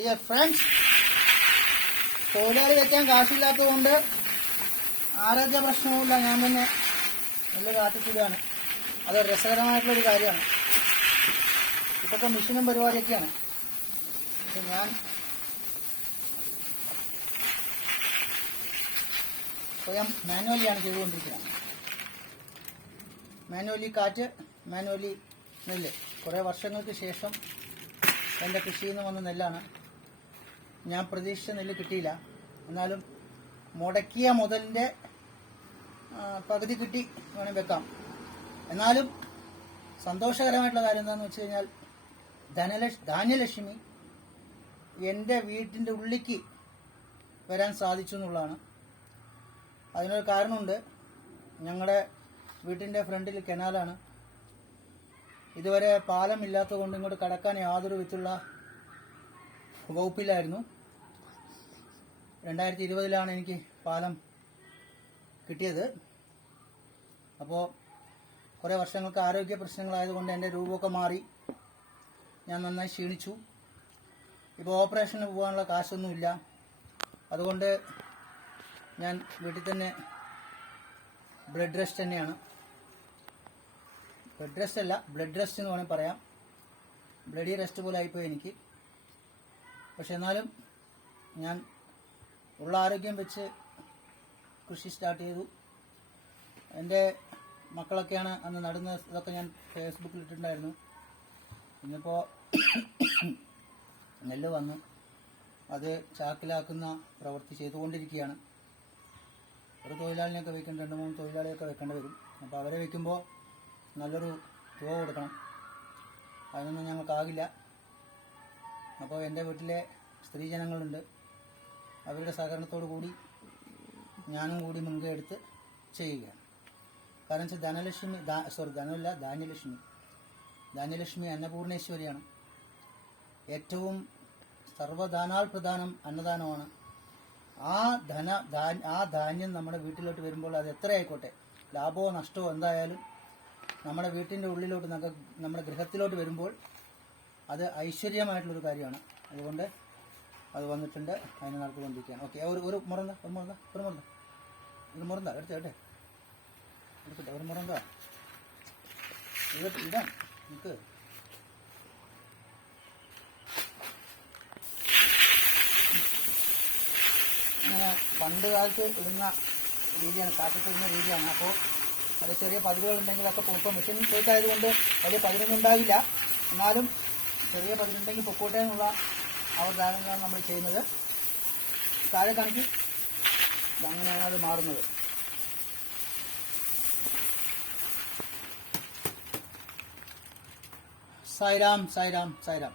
Dear friends, തൊഴിലാളി വെക്കാൻ കാശില്ലാത്തതുകൊണ്ട് ആരോഗ്യ പ്രശ്നവുമില്ല, ഞാൻ തന്നെ നല്ല കാത്തിച്ചിടുകയാണ്. അത് രസകരമായിട്ടുള്ളൊരു കാര്യമാണ്. ഇപ്പോഴത്തെ മിഷനും പരിപാടിയൊക്കെയാണ്. ഞാൻ സ്വയം മാനുവലിയാണ് ചെയ്തുകൊണ്ടിരിക്കുന്നത്. മാനുവലി കാറ്റ്, മാനുവലി നെല്ല്. കുറേ വർഷങ്ങൾക്ക് ശേഷം എൻ്റെ കൃഷിയിൽ നിന്ന് വന്ന നെല്ലാണ്. ഞാൻ പ്രതീക്ഷിച്ച നെല്ല് കിട്ടിയില്ല, എന്നാലും മുടക്കിയ മുതലിൻ്റെ പകുതി കിട്ടി വേണം വെക്കാം. എന്നാലും സന്തോഷകരമായിട്ടുള്ള കാര്യം എന്താണെന്ന് വെച്ച് കഴിഞ്ഞാൽ ധാന്യലക്ഷ്മി എൻ്റെ വീട്ടിൻ്റെ ഉള്ളിലേക്ക് വരാൻ സാധിച്ചു എന്നുള്ളതാണ്. അതിനൊരു കാരണമുണ്ട്. ഞങ്ങളുടെ വീട്ടിൻ്റെ ഫ്രണ്ടിൽ കനാലാണ്. ഇതുവരെ പാലമില്ലാത്തത് കൊണ്ട് ഇങ്ങോട്ട് കടക്കാൻ യാതൊരു വിധത്തിലുള്ള വകുപ്പില്ലായിരുന്നു. 2020 എനിക്ക് പാലം കിട്ടിയത്. അപ്പോൾ കുറേ വർഷങ്ങൾക്ക് ആരോഗ്യ പ്രശ്നങ്ങളായതുകൊണ്ട് എൻ്റെ രൂപമൊക്കെ മാറി, ഞാൻ നന്നായി ക്ഷീണിച്ചു. ഇപ്പോൾ ഓപ്പറേഷന് പോകാനുള്ള കാശൊന്നുമില്ല. അതുകൊണ്ട് ഞാൻ വീട്ടിൽ തന്നെ ബ്ലഡ് റെസ്റ്റ് തന്നെയാണ്. ബ്ലഡ് റെസ്റ്റ് അല്ല, ബ്ലഡ് റെസ്റ്റ് എന്ന് വേണമെങ്കിൽ പറയാം. ബ്ലഡി റെസ്റ്റ് പോലെ ആയിപ്പോയി എനിക്ക്. പക്ഷെ എന്നാലും ഞാൻ ഉള്ള ആരോഗ്യം വെച്ച് കൃഷി സ്റ്റാർട്ട് ചെയ്തു. എൻ്റെ മക്കളൊക്കെയാണ് അന്ന് നടുന്ന ഇതൊക്കെ ഞാൻ ഫേസ്ബുക്കിൽ ഇട്ടിട്ടുണ്ടായിരുന്നു. ഇന്നിപ്പോൾ നെല്ല് വന്നു, അത് ചാക്കിലാക്കുന്ന പ്രവൃത്തി ചെയ്തുകൊണ്ടിരിക്കുകയാണ്. ഒരു തൊഴിലാളിനെയൊക്കെ വെക്കേണ്ട, 2-3 തൊഴിലാളിയൊക്കെ വെക്കേണ്ടി വരും. അപ്പോൾ അവരെ വെക്കുമ്പോൾ നല്ലൊരു തുക കൊടുക്കണം. അതിനൊന്നും ഞങ്ങൾക്കാകില്ല. അപ്പോൾ എൻ്റെ വീട്ടിലെ സ്ത്രീജനങ്ങളുണ്ട്, അവരുടെ സഹകരണത്തോടു കൂടി ഞാനും കൂടി മുൻകൈ എടുത്ത് ചെയ്യുകയാണ്. കാരണം വെച്ചാൽ ധാന്യലക്ഷ്മി അന്നപൂർണേശ്വരിയാണ്. ഏറ്റവും സർവ്വദാനാൽ പ്രധാനം അന്നദാനമാണ്. ആ ധാന്യം നമ്മുടെ വീട്ടിലോട്ട് വരുമ്പോൾ അത് എത്ര ആയിക്കോട്ടെ, ലാഭമോ നഷ്ടമോ എന്തായാലും നമ്മുടെ വീട്ടിൻ്റെ ഉള്ളിലോട്ട്, നമ്മുടെ ഗൃഹത്തിലോട്ട് വരുമ്പോൾ അത് ഐശ്വര്യമായിട്ടുള്ളൊരു കാര്യമാണ്. അതുകൊണ്ട് അത് വന്നിട്ടുണ്ട്, അതിനെ നടത്തിക്കൊണ്ടിരിക്കുകയാണ്. ഓക്കെ, ഒരു മുറന്ത എടുത്തേ ഒരു മുറന്ത ഇടാം നമുക്ക്. അങ്ങനെ പണ്ട് കാലത്ത് ഇടുന്ന രീതിയാണ്, കാറ്റത്തിടുന്ന രീതിയാണ്. അപ്പോൾ അത് ചെറിയ പതിരുകളുണ്ടെങ്കിലൊക്കെ ഇപ്പോൾ മെഷീൻ പോയിട്ടായതുകൊണ്ട് വലിയ പതിരൊന്നും ഉണ്ടാകില്ല. എന്നാലും ചെറിയ പതിരുണ്ടെങ്കിൽ പൊക്കോട്ടെ എന്നുള്ള ധാരണകളാണ് നമ്മൾ ചെയ്യുന്നത്. താഴെ കണക്കി അങ്ങനെയാണ് അത് മാറുന്നത്. സായിരാം സായിരാം സായിരാം.